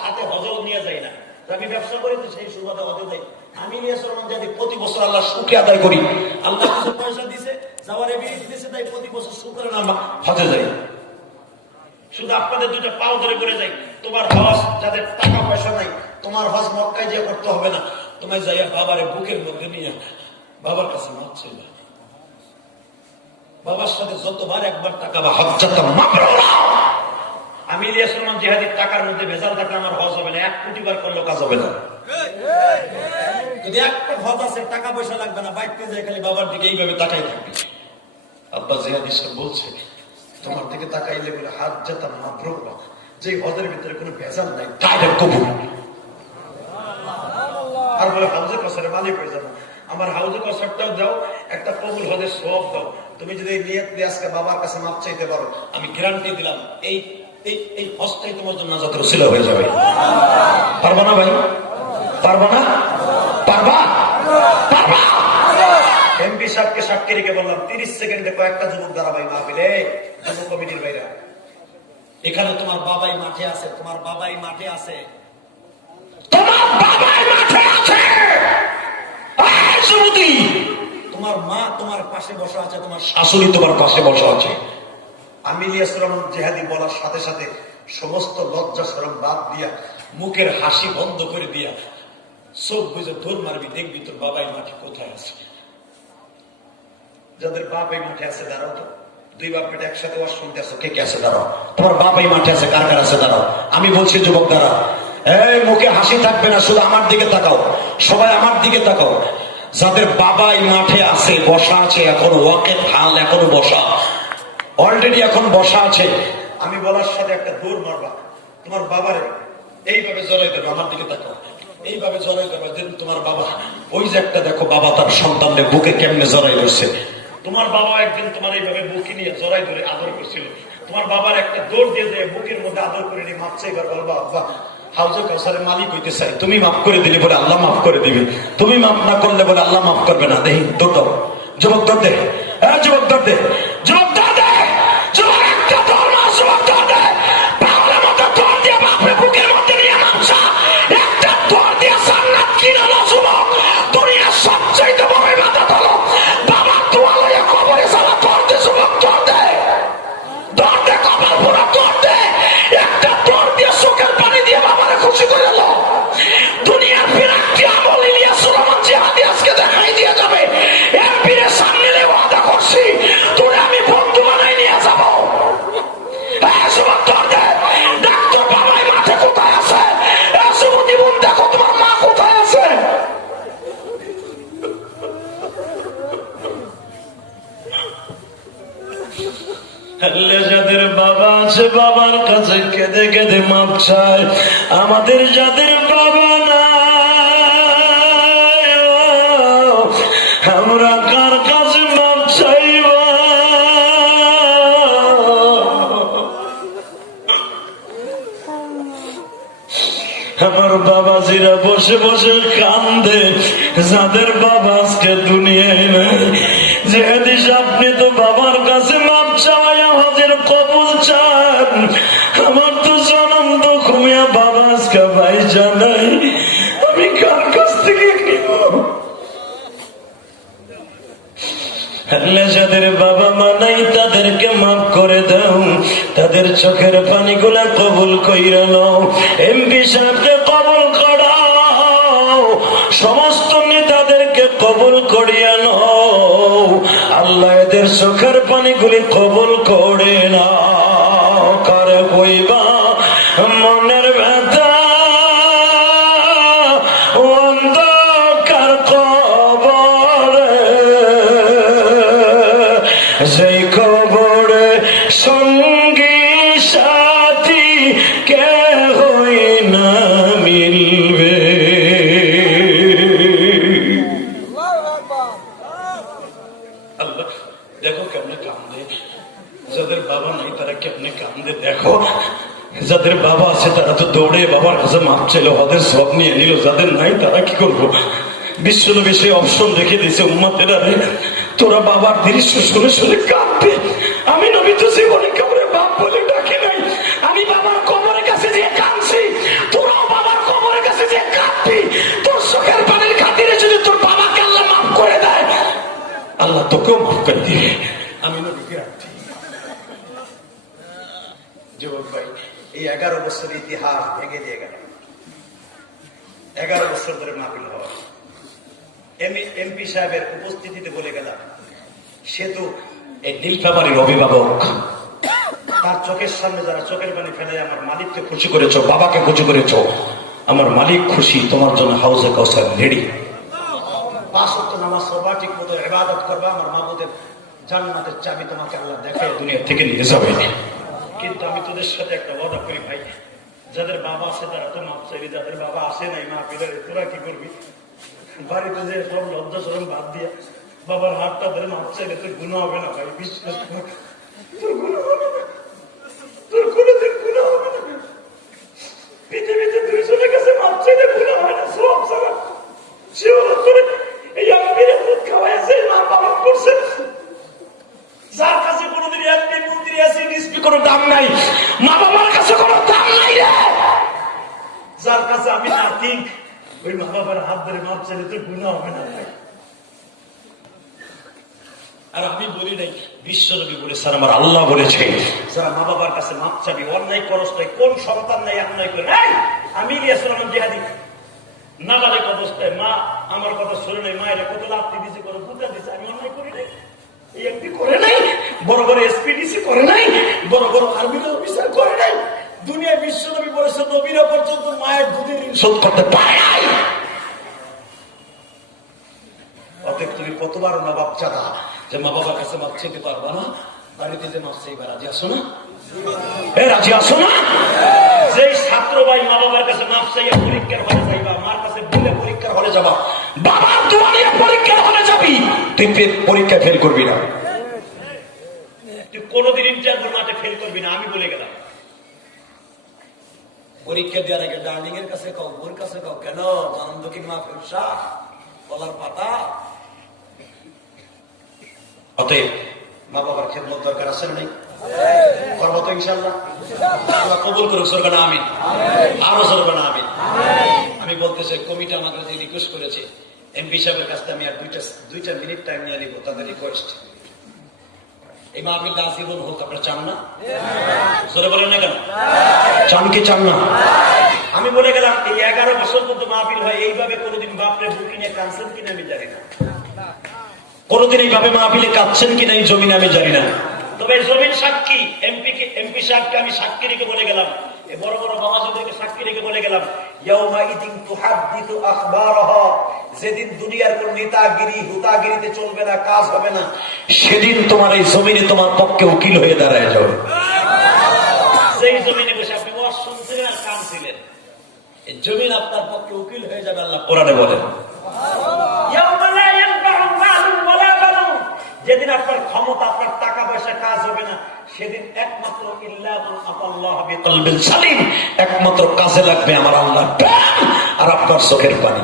সাথে হজও নিয়ে যাই না, আমি ব্যবসা করি তো সেই সুবাদে হজে যাই। আমি ইলিয়াস রহমান জিহাদি প্রতি বছর আল্লাহ শুকরিয়া আদায় করি, আল্লাহ কিছু পয়সা দিছে, যাওয়ার এবিলিটি দিছে, তাই প্রতি বছর শুকরের নামে হজে যাই। শুধু আপনাদের দুটো পাও ধরে করে যাই, তোমার হজ যাদের টাকা পয়সা নাই, তোমার হজ মক্কায় যে করতে হবে না, তোমায় যাইয়া বাবারে বুকের মধ্যে নিয়ে বাবার কাছে মাপ চাইবা। বাবার সাথে যতবার একবার টাকা বা হজ যেতাম আমি ইলিয়াস রহমান জিহাদির টাকার মধ্যে ভেজাল থাকলে আমার হজ হবে না, 1 কোটি বার করলেও কাজ হবে না। যদি একটা হজ আছে, টাকা পয়সা লাগবে না, বাইকতে যায় খালি বাবার দিকে এইভাবে তাকাই থাকবে। আব্বা জিহাদি সব বলছে, তোমার দিকে তাকাইলে বলে হাত যেতাম মাবরুর, যে হজের ভিতরে কোনো ভেজাল নাই, ডাইরেক্ট কবুল। আর বলে হাউজে কসরে মালিক হয়ে যাবো, আমার হাউজে কসরটাও দাও, একটা কবুল হজের সওয়াব দাও। তুমি যদি এই নিয়ত দিয়ে আজকে বাবার কাছে মাপ চাইতে পারো, আমি গ্যারান্টি দিলাম এই এই হজটাই তোমার জন্য নাজাতের ওসিলা হয়ে যাবে। পারবা না ভাই? পারবা না? পারবা? পারবা? এমপি সাহেবকে সাক্ষী রেখে বললাম 30 সেকেন্ডে কয়েকটা যুবক দাঁড়াবাই মাহফিলে, যুব কমিটির বাইরে। এখানে তোমার বাবাই মাঠে আছে, তোমার বাবাই মাঠে আছে, তোমার বাবাই মাঠে আছে। তোমার মা তোমার পাশে বসা আছে, তোমার শাশুড়ি তোমার পাশে বসা আছে। আমি ইলিয়াস রহমান জিহাদি বলার সাথে সাথে সমস্ত লজ্জা শরম বাদ দিয়া, মুখের হাসি বন্ধ করে দিয়া, চোখ বুঝে দৌড় মারবি, দেখবি তোর বাবাই মাঠে কোথায় আছে। যাদের বাপ এই মাঠে আছে দাঁড়াও তো, 2 বাপ বেটা একসাথে ওয়াজ শুনতে আসো, কে কে আছে দাঁড়াও। তোমার বাপ এই মাঠে আছে, কার কার আছে দাঁড়াও। আমি বলছি যুবক দাঁড়াও, এই মুখে হাসি থাকবে না, শুধু আমার দিকে তাকাও, সবাই আমার দিকে তাকাও। যাদের বাবাই মাঠে আছে, বসা আছে, এখন ওয়াকেফ হাল, এখনো বসা, অলরেডি এখন বসা আছে, আমি বলার সাথে একটা দৌড় মারবা, তোমার বাবারে এইভাবে জড়াই দেবে, আমার দিকে তাকাও, এইভাবে জড়াই দেবে। তোমার বাবা, ওই যে একটা দেখো বাবা তার সন্তানদের বুকে কেমনে জড়াই ধরছে, তোমার বাবা একদিন তোমার এইভাবে বুকে নিয়ে জড়াই ধরে আদর করছিল। তোমার বাবার একটা দৌড় দিয়ে যায়, বুকের মধ্যে আদর করে নিয়ে মাপ চাইবার, বলবা আব্বা হাউজে কাউসারের মালিক হইতে চাই, তুমি মাফ করে দিলে বলে আল্লাহ মাফ করে দিবে, তুমি মাফ না করলে বলে আল্লাহ মাফ করবে না। দেখি দুটো যুবক দর দে, যুবক দর দে, যুবক দর দে, যুবক একটা দর না, যুবক দর দে, পাগলের মতো দর দিয়ে বাপরে বুকের মধ্যে নিয়ে মাপসা, একটা দর দিয়ে জান্নাত কিনা না যুবক, দুনিয়ার সবচাইতে বড় ইবাদত হলো বাবার দোয়া লইয়া কবরে যাওয়া। দর দে যুবক, দর দে, দর দে, কবর পুরা দর দে, একটা দর দিয়ে চোখের পানি দিয়ে বাবারে খুশি করে লো। দুনিয়ার বিরাট আমল ইলিয়াস রহমান জিহাদি আজকে দেখাই দিয়ে যাবে। এমপির সামনে ওয়াদা করছি, তোরে আমি বন্ধু বানাই নিয়ে যাবো। ডাক্তার বাবাই মাঠে কোথায় আছে? দেখো তোমার মা কোথায় আছে? যাদের বাবা আছে, বাবার কাছে কেঁদে কেঁদে মাপ চায়। আমাদের যাদের বাবা নাই, আমরা কার কাছে মাপ চাইব? আমার বাবাজিরা বসে বসে কান্দে, যাদের বাবা আজকে দুনিয়ায় নাই। যে হাদিস আপনি তো বাবার কাছে মাপ চাওয়া হজের কবুল চান, আমার তো জনম তো ঘুমিয়া বাবা আজকে ভাই জানাই, আমি কার কাছ থেকে নিব? যাদের বাবা মা নাই তাদেরকে মাফ করে দাও, তাদের চোখের পানিগুলা কবুল কইরা নাও। এমপি সাহেবকে কবুল করাও, সমস্ত নেতাদেরকে কবুল করিয়া নাও। আল্লাহ এদের চোখের পানিগুলি কবুল করে নাও। করে বইবা মনের ব্যথা, অন্ধকার কবরে চাইলো, ওদের সব নিয়ে নিল, যাদের নাই তারা কি করবো? বিশ্বনবী সে অপশন রেখে দিয়েছে, উম্মতেরা রে তোরা বাবার দৃশ্য শুনে শুনে কাঁদবে। আমি নবী তো জীবনে কাউরে বাপ বলে ডাকি নাই, আমি বাবার কবরের কাছে যে কাঁদছি, তোরাও বাবার কবরের কাছে যে কাঁদবি। তোর চোখের পানির খাতিরে যদি তোর বাবাকে আল্লাহ মাফ করে দেয়, আল্লাহ তোকেও মাফ করে দিবে। আমি নবীকে রাখছি। যুবক ভাই, এই 11 বছর ইতিহাস ভেঙে দিয়ে গেল। 11 বছর ধরে মাহফিল হওয়া, এমপি সাহেবের উপস্থিতিতে বলে গেলাম, সেতু এই নীলফামারীর অভিভাবক, তার চোখের সামনে যারা চোখের পানি ফেলে আমার মালিককে খুশি করেছো, বাবাকে খুশি করেছো, আমার মালিক খুশি, তোমার জন্য হাউজে কাউসার রেডি। 5 ওয়াক্ত নামাজ পড়বা, ঠিক মতো ইবাদত করবা, আমার মাহবুবের জান্নাতের চাবি তোমাকে আল্লাহ দেখায় দুনিয়া থেকে নিয়ে যাবে। কিন্তু আমি তোদের সাথে একটা ওয়াদা করি ভাই, যাদের বাবা আছে তারা তো মাপ চাইবি, যাদের বাবা আসে নাই মাহফিলের, তোরা কি করবি? বাড়িতে যে সব লজ্জা শরম বাদ দিয়া বাবার হাতটা ধরে মাপ চাইলে তোর গুনাহ হবে না ভাই, বিশ্বাস কর, তোর গুনাহ হবে না, তোর কোনোদিন গুনাহ হবে না। পৃথিবীতে 2 জনের কাছে মাপ চাইলে গুনাহ হয় না, সব জায়গা সে হলো তোর এই আমিরের দুধ খাওয়াইছে, মা বাবা করছে। যার কাছে কোনোদিন এমপি মন্ত্রী আছে, ডিসপি কোনো দাম নাই, মা বাবার কাছে কোনো দাম নাই রে। যার কাছে আমি না ঠিক, ওই মা বাবার হাত ধরে মাপ চাইলে তোর গুনাহ হবে না ভাই। আর আমি বলি নাই, বিশ্বনবী বলেছেন, আমার আল্লাহ বলেছে, যারা মা বাবার কাছে মাপ চাবি, অন্যায় করস নাই, কোন সন্তান নাই অন্যায় করে? আমি গিয়েছিলাম জিহাদি, নাবালিক অবস্থায় মা আমার কথা শুনে নাই, মায়ের কত লাফতি দিছে, কত বুঝা দিছে, আমি অন্যায় করি নাই, এমপি করে নাই, বড় বড় এসপিডিসি করে নাই, বড় বড় আর্মির অফিসার করে নাই। দুনিয়ায় বিশ্বনবী বলেছে নবীরা পর্যন্ত মায়ের দুধের ঋণ শোধ করতে পারে নাই। অতএব তুমি কতবার নবাব চাঁদা যে মা বাবার কাছে মাপ চাইতে পারবা না, বাড়িতে যে মাপ চাইবা রাজি আসো না? রাজি আসো না? যেই ছাত্র ভাই মা বাবার কাছে মাপ চাইয়া পরীক্ষার হলে যাইবা, মার কাছে বলে পরীক্ষার হলে যাবা, বাবার দোয়া নিয়ে পরীক্ষার হলে যাবি, তুই পরীক্ষা ফেল করবি না, তুই কোনোদিন ইন্টারভিউ মাঠে ফেল করবি না, আমি বলে গেলাম। পরীক্ষা দেওয়ার আগে ডার্লিং এর কাছে কাও, বোর কাছে কাও, কেন জনম দক্ষিণ মা ফেরসা বলার পাতা। অতএব মা বাবার খেদমত দরকার আছে না নেই? করবো তো ইনশাল্লাহ, আল্লাহ কবুল করুক, সরকার আমিন, আরো সরকার আমিন। আমি বলতে চাই, কমিটি আমার কাছে রিকোয়েস্ট করেছে, এমপি সাহেবের কাছে আমি আর দুইটা মিনিট টাইম নিয়ে নিব, তাদের রিকোয়েস্ট। এই মাহফিলটা আজীবন হোক, আপনারা চান না? সরে বলেন না কেন? চান কি চান না? আমি বলে গেলাম, এই 11 বছর পর্যন্ত মাহফিল হয়, এইভাবে কোনোদিন বাপরে বুকি নিয়ে কাঁদছেন কিনা আমি জানি না, কোনোদিন এইভাবে মাহফিলে কাঁদছেন কিনা এই জমিনে আমি জানি না। তবে জমিন সাক্ষী, এমপি সাহেবকে আমি সাক্ষী রেখে বলে গেলাম, এই বড় বড় বাবাজিদেরকে সাক্ষী রেখে বলে গেলাম, ইয়াউমাইদিন তুহাদ্দিসু আখবারাহা, যেদিন দুনিয়ার কোন নেতাগিরি হুতাগিরিতে চলবে না, কাজ হবে না, সেদিন তোমার এই জমিনে তোমার পক্ষে উকিল হয়ে দাঁড়ায় যাবে। সেই জমিনে বসে আপনি ওয়াজ শুনছিলেন আর কাঁদছিলেন, এই জমিন আপনার পক্ষে উকিল হয়ে যাবে, আল্লাহ কোরআনে বলেন। যেদিন আপনার ক্ষমতা, আপনার টাকা পয়সা কাজ হবে না, সেদিন একমাত্র সালিম, একমাত্র কাজে লাগবে আমার আল্লাহ আর আপনার চোখের পানি।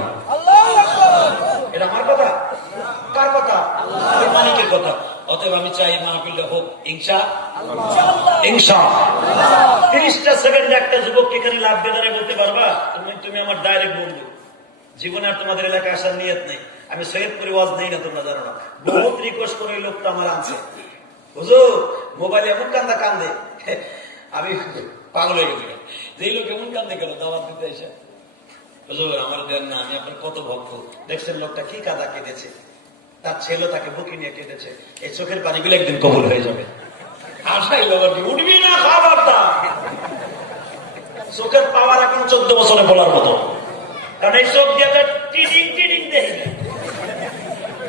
এটা আমার কথা? কার কথা? মালিকের কথা। অতএব আমি চাই মাহফিলটা হোক ইনশাআল্লাহ। 30টা সেকেন্ডে একটা যুবককে এখানে লাভ দিয়ে দাঁড়িয়ে বলতে পারবা, তুমি আমার ডাইরেক্ট বন্ধু, জীবনে আর তোমাদের এলাকায় আসার নিয়ত নেই, আমি সৈয়দপুরে ওয়াজ নেই না, তোমরা জানো না। বহুত রিকোয়েস্ট করে ওই লোকটা আমার আনছে, হুজুর মোবাইলে এমন কান্দা কান্দে, আমি পাগল হয়ে গেছি, যে লোক এমন কান্দে গেল দাওয়াত দিতে এসে, হুজুর আমার দেন না, আমি আপনার কত ভক্ত। দেখছেন লোকটা কি কাদা কেঁদেছে, তার ছেলে তাকে বুকে নিয়ে কেঁদেছে। এই চোখের পানিগুলো একদিন কবুল হয়ে যাবে। আশাই বাবাটি উঠবি না, খাবারটা চোখের পাওয়ার এখন 14 বছরে বলার মতো, কারণ এই চোখ দিয়ে টিডিং দেখি না,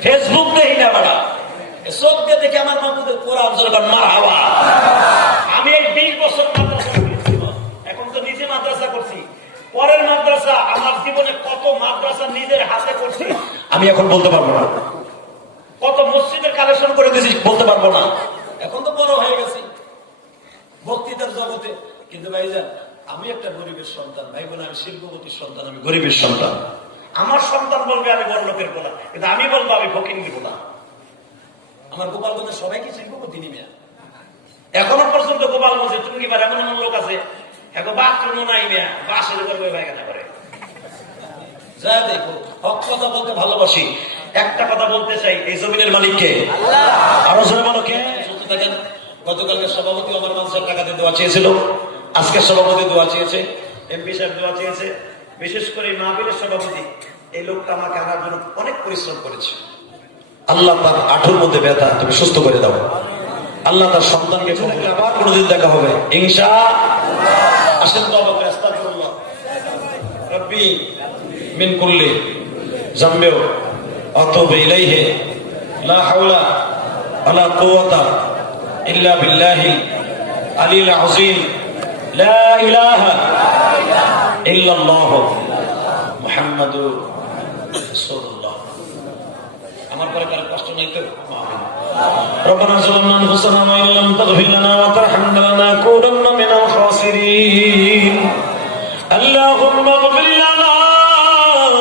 ফেসবুক দেখি না, বাড়া চোখ দিয়ে দেখি আমার মাহমুদের কোরআন সরকার মার হাওয়া। আমি এই 20 বছর মাদ্রাসা করেছি, এখন তো নিজে মাদ্রাসা করছি, পরের মাদ্রাসা, আমার জীবনে কত মাদ্রাসা নিজের হাতে করছি আমি এখন বলতে পারবো না, কত মসজিদের কালেকশন করে দিয়েছি বলতে পারবো না, এখন তো বড় হয়ে গেছি বক্তৃতার জগতে। কিন্তু ভাইজান আমি একটা গরিবের সন্তান, ভাই বলে আমি শিল্পপতির সন্তান, আমি গরিবের সন্তান। আমার সন্তান বলবে আমি বড় লোকের গোলা, কিন্তু আমি বলবো আমি ফকির গোলা। আমার গোপালগঞ্জে সবাই কি শিল্পপতি নিবে? এখনো পর্যন্ত গোপালগঞ্জে তুমি কি এমন এমন লোক আছে এখন বাথরুম নাই মেয়া বাসের উপর পায়খানা করে। যা দেখো, হক কথা বলতে ভালোবাসি। একটা কথা বলতে চাই, এই জমিনের মালিককে আরো জোরে বলো কে? শুনতে থাকেন। গতকালকে সভাপতি আমার মানুষের টাকা দিয়ে দোয়া চেয়েছিল, আজকে সভাপতি দোয়া চেয়েছে, এমপি সাহেব দোয়া চেয়েছে। বিশেষ করে মাহফিলের সভাপতি এই লোকটা আমাকে আনার জন্য অনেক পরিশ্রম করেছে। আল্লাহ তার আঠুর মধ্যে ব্যথা তুমি সুস্থ করে দাও। আল্লাহ তার সন্তানকে আবার কোনোদিন দেখা হবে ইনশাআল্লাহ। আসেন তো আবার আস্তাগফিরুল্লাহ রব্বি মিন কুল্লি যামবিন আতুবু ইলাইহি লা হাওলা ওয়ালা কুওয়াতা ইল্লা বিল্লাহিল আলিয়্যিল আযীম লা ইলাহা ইল্লাল্লাহ মুহাম্মাদুর রাসূলুল্লাহ। আমার পরে কারো কষ্ট নাই তো? ربنا ظلمنا انفسنا وان لم تغفر لنا وترحمنا لنكونن من الخاسرين اللهم اغفر لنا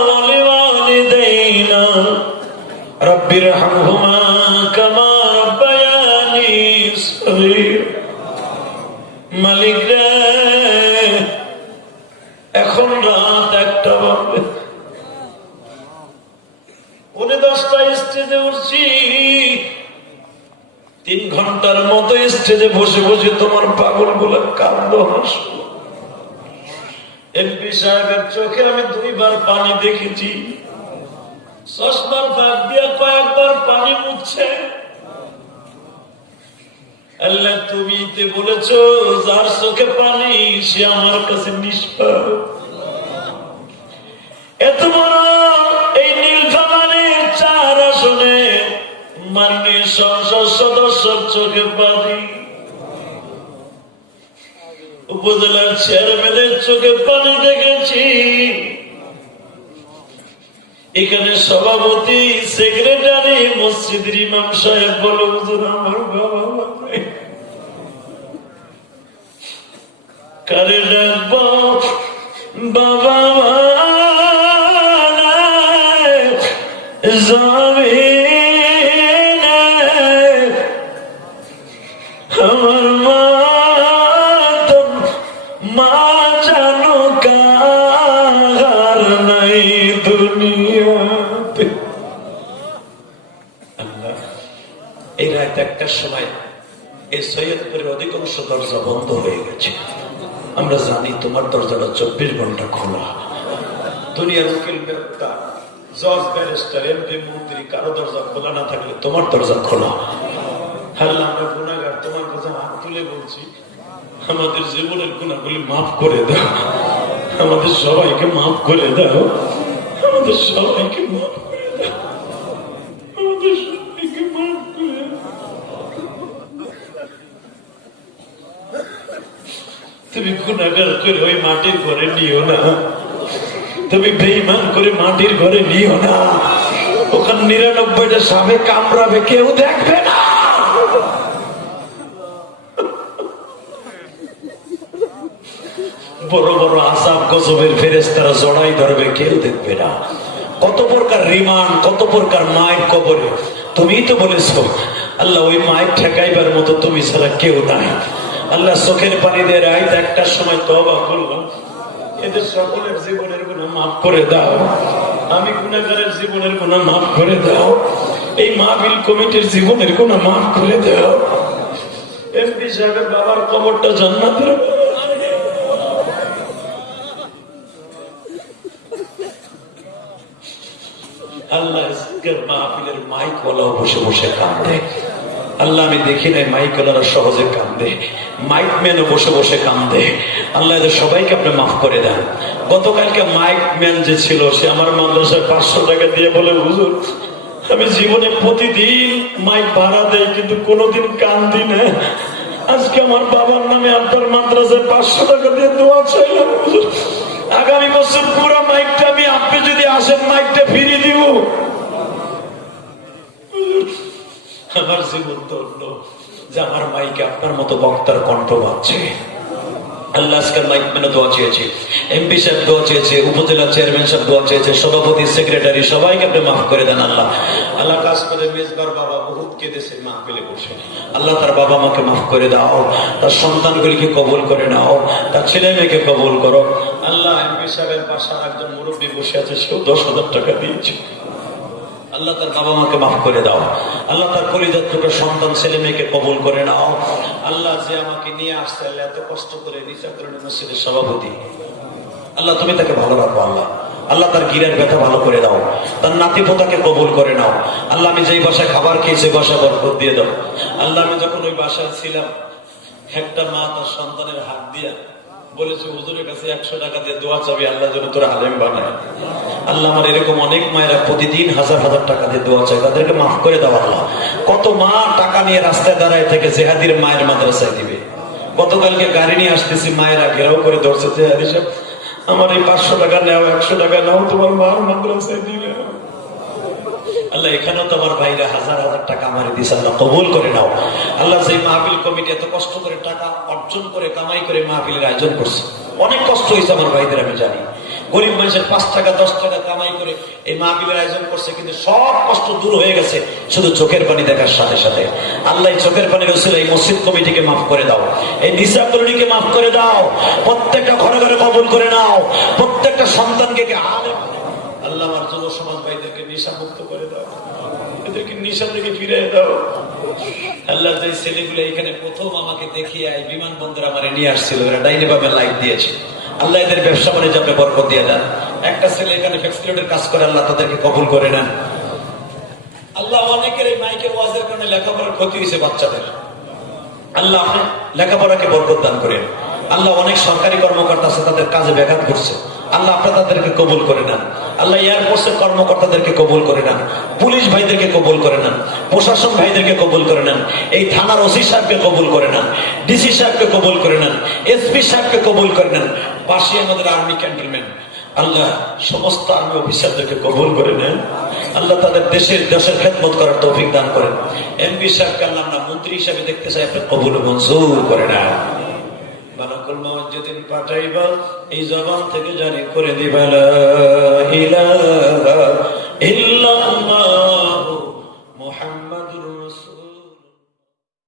ولوالدينا رب ارحمهما كما ربياني صغيرا মালিক রে, এখন রাত 1টা বাজে, 10টায় স্টেজে উঠছি। 3 ঘন্টার মতো স্টেজে বসে বসে তোমার পাগল গুলো কান্দ হাসো। এমপি সাহেবের চোখে আমি 2বার পানি দেখেছি, চশমার ফাঁক দিয়ে কয়েকবার পানি মুছছে। আল্লাহ তুমি বলেছো যার চোখে পানি সে আমার কাছে নিষ্পাপ। এত বড় এই নীলফামারীর 4 আসনে মাননীয় সংসদ সদস্যর চোখে পানি, উপজেলার চেয়ারম্যানের চোখে পানি দেখেছি, এখানে সভাপতি সেক্রেটারি মসজিদের ইমাম সাহেব বলো হুজুর আমার বাবা নাই, কারে ডাকবো বাবা যাবে আমার মা তো মা জানো কার নাই দুনিয়াতে। আল্লাহ এই রাত 1টার সময় এই সৈয়দপুরের অধিকাংশ দরজা বন্ধ হয়ে গেছে। আমরা জানি তোমার দরজাটা 24 ঘন্টা খোলা। দুনিয়ার উকিল ব্যক্তা জজ ব্যারিস্টার এমপি মন্ত্রী কারো দরজা খোলা না থাকলে তোমার দরজা খোলা। আল্লাহ আমরা গুনাহগার, তোমার কাছে হাত তুলে বলছি আমাদের জীবনের গুনাহগুলি মাফ করে দাও, আমাদের সবাইকে মাফ করে দাও, আমাদের সবাইকে মাফ করে দাও, আমাদের সবাইকে মাফ করে দাও। তুমি গুনাহগার করে ওই মাটির ঘরে নিও না, তুমি বেঈমান করে মাটির ঘরে নিও না, ওখানে 99টা সাপে কামড়াবে কেউ দেখবে না। বড় বড় আযাব গজবের ফেরেশতারা জড়াই ধরবে কেউ দেখবে না। কত প্রকার রিমান্ড, কত প্রকার মায়ের কবরে। তুমিই তো বলেছো আল্লাহ ওই মায়ের ঠেকাইবার মতো তুমি ছাড়া কেউ নাই। আল্লাহ চোখের পানি দিয়ে রাত 1টার সময় তওবা করলাম, এদের সকলের জীবনের গুনাহ মাফ করে দাও, আমি গুনাহগারের জীবনের গুনাহ মাফ করে দাও, এই মাহফিল কমিটির জীবনের গুনাহ মাফ করে দাও। এমপি সাহেবের বাবার কবরটা জান্নাতের। আল্লাহ মাহফিলের মাইক ওয়ালাও বসে বসে কাঁদে। আল্লাহ আমি দেখি নাই মাইক ওয়ালারা সহজে কাঁদে, মাইক ম্যানও বসে বসে কাঁদে। আল্লাহ এদের সবাইকে আপনি মাফ করে দেন। গতকালকে মাইক ম্যান যে ছিল সে আমার মাদ্রাসায় 500 টাকা দিয়ে বলে হুজুর আমি জীবনে প্রতিদিন মাইক ভাড়া দেই কিন্তু কোনোদিন কান্দি না, আজকে আমার বাবার নামে আপনার মাদ্রাসায় 500 টাকা দিয়ে দোয়া চাইলাম হুজুর, আগামী বছর পুরো মাইকটা আমি আপনি যদি আসেন মাইকটা ফিরিয়ে দিব। আমার জীবন ধন্য যে আমার মাইকে আপনার মতো বক্তার কণ্ঠ বাজছে। আল্লাহ আজকের মাইকম্যানও দোয়া চেয়েছে, এমপি সাহেব দোয়া চেয়েছে, উপজেলা চেয়ারম্যান সাহেব দোয়া চেয়েছে, সভাপতি, সেক্রেটারি সবাইকে আপনি মাফ করে দেন। আল্লাহ আল্লাহ কাজ করে মেজবার বাবা বহুত কেঁদেছে, মাফ পেলে বসে। আল্লাহ তার বাবা মাকে মাফ করে দাও, তার সন্তানগুলিকে কবুল করে নাও, তার ছেলে মেয়েকে কবুল করো। আল্লাহ এমপি সাহেবের পাশে একজন মুরব্বী বসে আছে, সেও 10,000 টাকা দিয়েছে। আল্লাহ তার বাবা মাকে মাফ করে দাও। আল্লাহ তার কলিজার টুকরা সন্তান ছেলে মেয়েকে কবুল করে নাও। আল্লাহ যে আমাকে নিয়ে আসছে, আল্লাহ এত কষ্ট করে নিচাকরণী মসজিদের সভাপতি, আল্লাহ তুমি তাকে ভালো রাখো। আল্লাহ আল্লাহ তার গিরের ব্যথা ভালো করে দাও, তার নাতি পোতাকে কবুল করে নাও। আল্লাহ আমি যেই বাসায় খাবার খেয়েছি বাসা বরকত দিয়ে দাও। আল্লাহ আমি যখন ওই বাসায় ছিলাম, একটা মা তার সন্তানের হাত দিয়া বলেছে, হুজুরের কাছে 100 টাকা দিয়ে দোয়া চাবি, আল্লাহ যেন তোরা আলেম বানায়। আল্লাহ আমার এরকম অনেক মায়েরা প্রতিদিন হাজার হাজার টাকা দিয়ে দোয়া চায়, তাদেরকে মাফ করে দাও। আল্লাহ কত মা টাকা নিয়ে রাস্তায় দাঁড়ায় থেকে জেহাদির মায়ের মাদ্রাসায় দিবে। গতকালকে গাড়ি নিয়ে আসতেছি, মায়েরা ঘেরাও করে ধরছে, জেহাদি সাহেব আমার এই 500 টাকা নাও, 100 টাকা নাও, তোমার মার মাদ্রাসায় দিবে। আল্লাহ এখানেও তো আমার ভাইরা হাজার হাজার টাকা আমার দিয়েছে, আল্লাহ কবুল করে নাও। আল্লাহ যে মাহফিল কমিটি এত কষ্ট করে টাকা অর্জন করে কামাই করে মাহফিলের আয়োজন করছে, অনেক কষ্ট হয়েছে আমার ভাইদের, আমি জানি। গরিব মানুষের 5 টাকা 10 টাকা কামাই করে এই মাহফিলের আয়োজন করছে, কিন্তু সব কষ্ট দূর হয়ে গেছে শুধু চোখের পানি দেখার সাথে সাথে। আল্লাহ চোখের পানির উসিলায় এই মসজিদ কমিটিকে মাফ করে দাও, এই নিসা কলোনিকে মাফ করে দাও, প্রত্যেকটা ঘরে ঘরে কবুল করে নাও, প্রত্যেকটা সন্তানকে আলেম। আল্লাহ আমার যুব সমাজ ভাইদেরকে নেশা মুক্ত করে দাও, এদেরকে নেশা থেকে ফিরে দাও। আল্লাহ যে ছেলেগুলো এখানে প্রথম আমাকে দেখিয়ে বিমানবন্দর আমার নিয়ে আসছিল, এরা ডাইনে বামে লাইট দিয়েছে, আল্লাহ এদের ব্যবসা বাণিজ্যে আপনি বরকত দিয়ে দেন। একটা ছেলে এখানে ফ্যাক্সিলেটের কাজ করে, আল্লাহ তাদেরকে কবুল করে নেন। আল্লাহ অনেকের এই মাইকের ওয়াজের কারণে লেখাপড়ার ক্ষতি হয়েছে বাচ্চাদের, আল্লাহ আপনি লেখাপড়াকে বরকত দান করেন। আল্লাহ অনেক সরকারি কর্মকর্তা আছে, তাদের কাজে ব্যাঘাত ঘটছে, আল্লাহ আপনার তাদেরকে কবুল করে নেন। আল্লাহ এয়ারফোর্সের কর্মকর্তাদেরকে কবুল করে নেন, পুলিশ ভাইদেরকে কবুল করে নেন, প্রশাসন ভাইদেরকে কবুল করে নেন, এই থানার ওসি সাহেবকে কবুল করে নেন, ডিসি সাহেবকে কবুল করে নেন, এসপি সাহেবকে কবুল করে নেন, পাশে আমাদের আর্মি ক্যান্টনমেন্ট, আল্লাহ সমস্ত আর্মি অফিসারদেরকে কবুল করে নেন। আল্লাহ তাদের দেশের খেদমত করার তৌফিক দান করেন। এমপি সাহেবকে আল্লাহ আমরা মন্ত্রী হিসাবে দেখতে চাই, আপনি কবুল মঞ্জুর করে নেন। বালাকুল মাউত যেদিন পাঠাইবা, এই জবান থেকে জারি করে দিবা লা ইলাহা ইল্লাল্লাহ